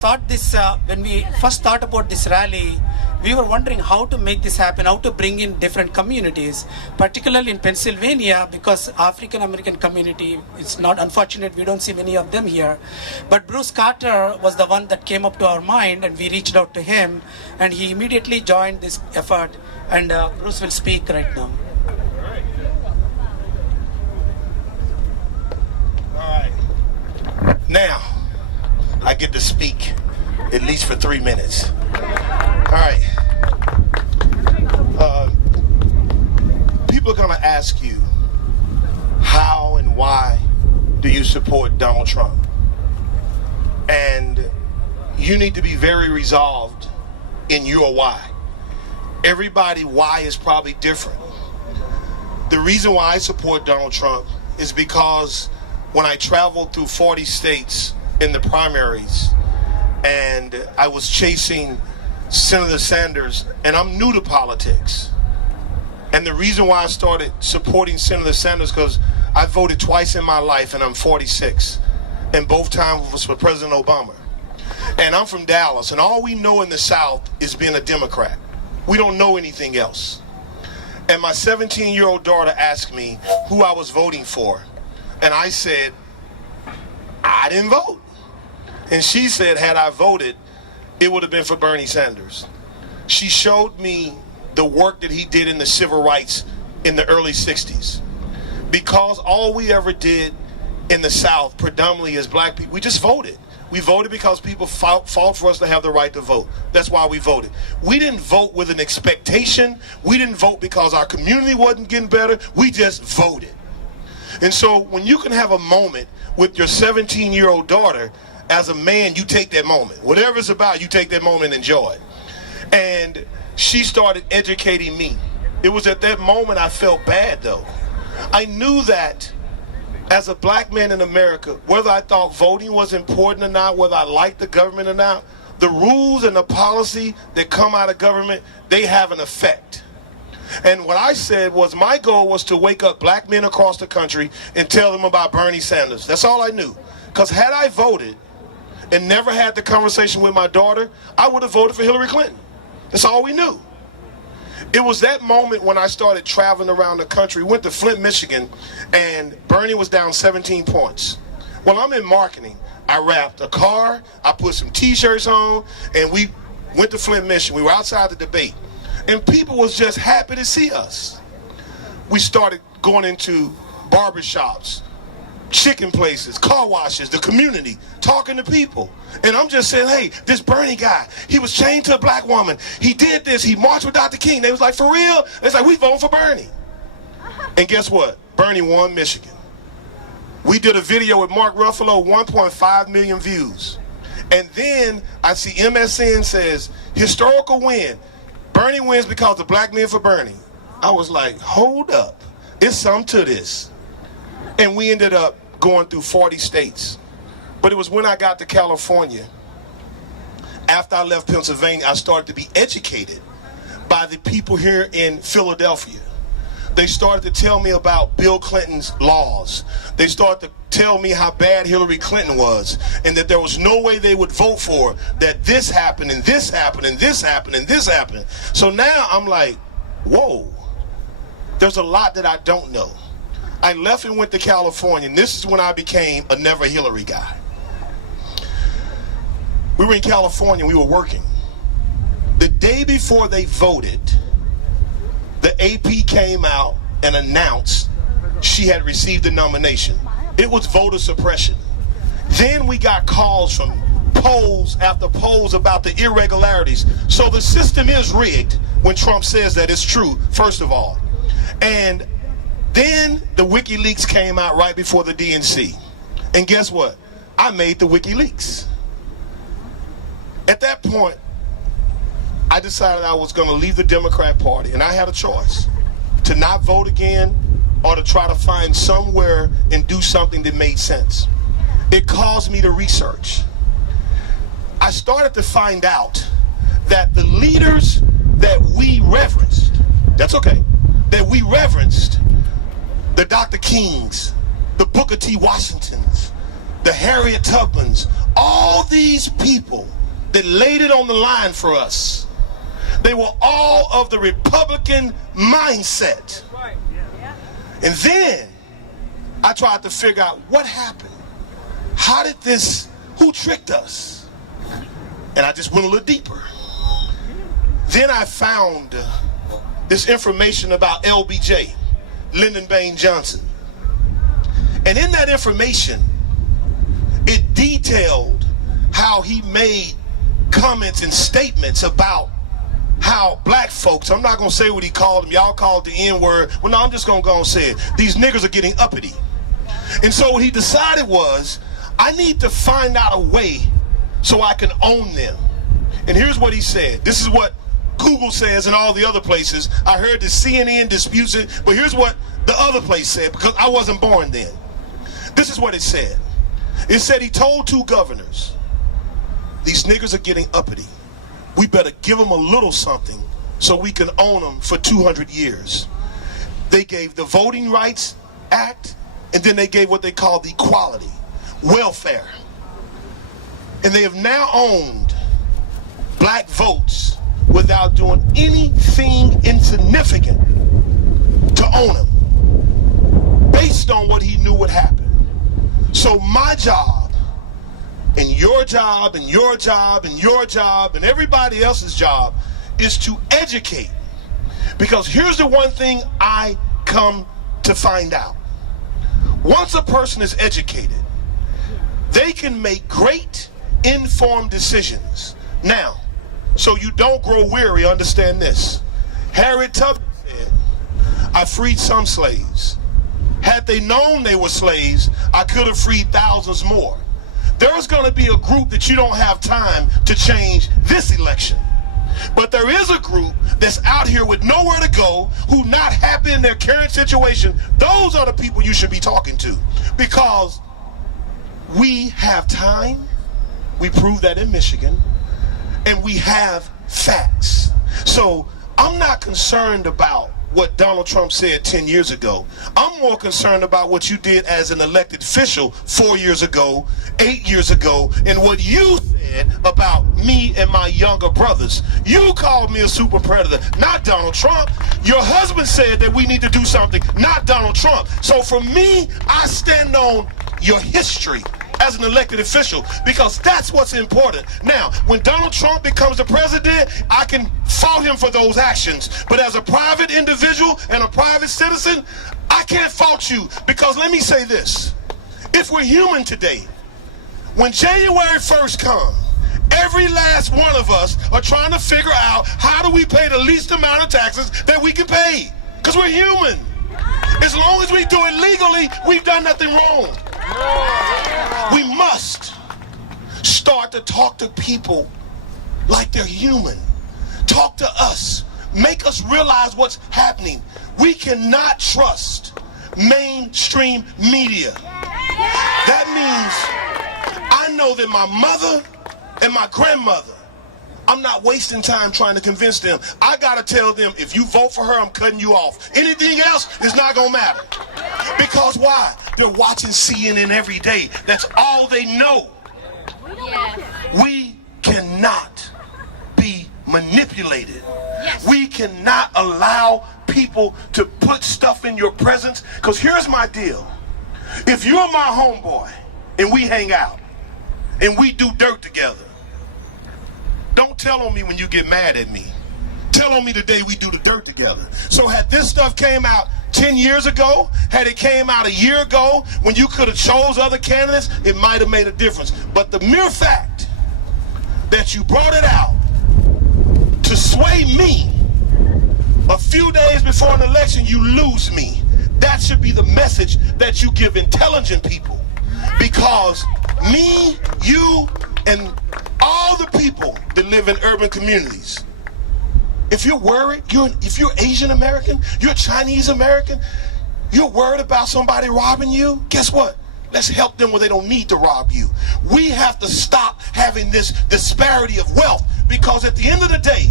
Thought this when we first thought about this rally, we were wondering how to make this happen, how to bring in different communities, particularly in Pennsylvania, because African American community is not unfortunate. We don't see many of them here. But Bruce Carter was the one that came up to our mind, and we reached out to him, and he immediately joined this effort. And Bruce will speak right now. All right. Now, I get to speak at least for 3 minutes. All right. People are going to ask you, how and why do you support Donald Trump? And you need to be very resolved in your why. Everybody why is probably different. The reason why I support Donald Trump is because when I traveled through 40 states in the primaries, and I was chasing Senator Sanders, and I'm new to politics. And the reason why I started supporting Senator Sanders, because I voted twice in my life, and I'm 46, and both times was for President Obama. And I'm from Dallas, and all we know in the South is being a Democrat. We don't know anything else. And my 17-year-old daughter asked me who I was voting for, and I said, I didn't vote. And she said, had I voted, it would have been for Bernie Sanders. She showed me the work that he did in the civil rights in the early 60s. Because all we ever did in the South, predominantly as black people, we just voted. We voted because people fought for us to have the right to vote. That's why we voted. We didn't vote with an expectation. We didn't vote because our community wasn't getting better. We just voted. And so when you can have a moment with your 17-year-old daughter, as a man, you take that moment. Whatever it's about, you take that moment and enjoy it. And she started educating me. It was at that moment I felt bad, though. I knew that as a black man in America, whether I thought voting was important or not, whether I liked the government or not, the rules and the policy that come out of government, they have an effect. And what I said was my goal was to wake up black men across the country and tell them about Bernie Sanders. That's all I knew. Because had I voted and never had the conversation with my daughter, I would have voted for Hillary Clinton. That's all we knew. It was that moment when I started traveling around the country. We went to Flint, Michigan, and Bernie was down 17 points. Well, I'm in marketing. I wrapped a car, I put some t-shirts on, and we went to Flint, Michigan. We were outside the debate. And people was just happy to see us. We started going into barbershops, chicken places, car washes, the community, talking to people. And I'm just saying, hey, this Bernie guy, he was chained to a black woman. He did this. He marched with Dr. King. They was like, for real? It's like, we voting for Bernie. And guess what? Bernie won Michigan. We did a video with Mark Ruffalo, 1.5 million views. And then I see MSN says, historical win. Bernie wins because the black men for Bernie. I was like, hold up. It's something to this. And we ended up going through 40 states. But it was when I got to California, after I left Pennsylvania, I started to be educated by the people here in Philadelphia. They started to tell me about Bill Clinton's laws. They started to tell me how bad Hillary Clinton was, and that there was no way they would vote for her, that this happened, and this happened, and this happened, and this happened. So now I'm like, whoa, there's a lot that I don't know. I left and went to California, and this is when I became a never Hillary guy. We were in California, we were working. The day before they voted, the AP came out and announced she had received the nomination. It was voter suppression. Then we got calls from polls after polls about the irregularities. So the system is rigged when Trump says that it's true, first of all. And then the WikiLeaks came out right before the DNC. And guess what? I made the WikiLeaks. At that point, I decided I was going to leave the Democrat Party, and I had a choice to not vote again or to try to find somewhere and do something that made sense. It caused me to research. I started to find out that the leaders that we reverenced, that's okay, that we reverenced, the Dr. Kings, the Booker T. Washingtons, the Harriet Tubmans, all these people that laid it on the line for us, they were all of the Republican mindset. And then I tried to figure out what happened. How did this, who tricked us? And I just went a little deeper. Then I found this information about LBJ, Lyndon Baines Johnson. And in that information, it detailed how he made comments and statements about how black folks, I'm not going to say what he called them, y'all called the N-word. Well, no, I'm just going to go and say it. These niggers are getting uppity. And so what he decided was, I need to find out a way so I can own them. And here's what he said. This is what Google says and all the other places. I heard the CNN disputes it, but here's what the other place said, because I wasn't born then. This is what it said. It said he told 2 governors, these niggers are getting uppity. We better give them a little something so we can own them for 200 years. They gave the Voting Rights Act, and then they gave what they called equality, welfare. And they have now owned black votes without doing anything insignificant to own them, based on what he knew would happen. So my job, and your job, and your job, and your job, and everybody else's job is to educate. Because here's the one thing I come to find out. Once a person is educated, they can make great informed decisions. Now, so you don't grow weary, understand this. Harriet Tubman said, I freed some slaves. Had they known they were slaves, I could have freed thousands more. There's going to be a group that you don't have time to change this election. But there is a group that's out here with nowhere to go, who not happy in their current situation. Those are the people you should be talking to, because we have time. We proved that in Michigan, and we have facts. So I'm not concerned about what Donald Trump said 10 years ago. I'm more concerned about what you did as an elected official 4 years ago, 8 years ago, and what you said about me and my younger brothers. You called me a super predator, not Donald Trump. Your husband said that we need to do something, not Donald Trump. So for me, I stand on your history as an elected official, because that's what's important. Now, when Donald Trump becomes the president, I can fault him for those actions. But as a private individual and a private citizen, I can't fault you, because let me say this. If we're human today, when January 1st comes, every last one of us are trying to figure out how do we pay the least amount of taxes that we can pay, because we're human. As long as we do it legally, we've done nothing wrong. We must start to talk to people like they're human. Talk to us. Make us realize what's happening. We cannot trust mainstream media. That means I know that my mother and my grandmother, I'm not wasting time trying to convince them. I gotta tell them, if you vote for her, I'm cutting you off. Anything else is not gonna matter. Because why? They're watching CNN every day. That's all they know. Yes. We cannot be manipulated. Yes. We cannot allow people to put stuff in your presence. Because here's my deal. If you're my homeboy and we hang out and we do dirt together, don't tell on me when you get mad at me. Tell on me the day we do the dirt together. So had this stuff came out 10 years ago, had it came out a year ago, when you could have chose other candidates, it might have made a difference. But the mere fact that you brought it out to sway me a few days before an election, you lose me. That should be the message that you give intelligent people. Because me, you, and all the people that live in urban communities, if you're worried, if you're Asian American, you're Chinese American, you're worried about somebody robbing you, guess what? Let's help them where they don't need to rob you. We have to stop having this disparity of wealth, because at the end of the day,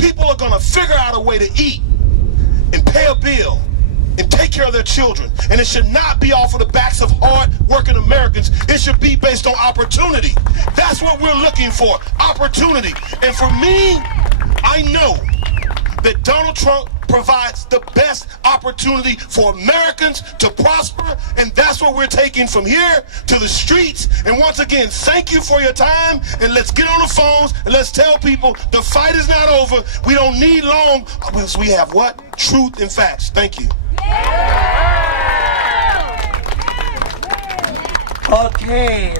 people are going to figure out a way to eat and pay a bill and take care of their children. And it should not be off of the backs of hard-working Americans. Americans, it should be based on opportunity. That's what we're looking for, opportunity. And for me, I know that Donald Trump provides the best opportunity for Americans to prosper, and that's what we're taking from here to the streets. And once again, thank you for your time, and let's get on the phones and let's tell people the fight is not over. We don't need long, because we have what? Truth and facts. Thank you. Okay.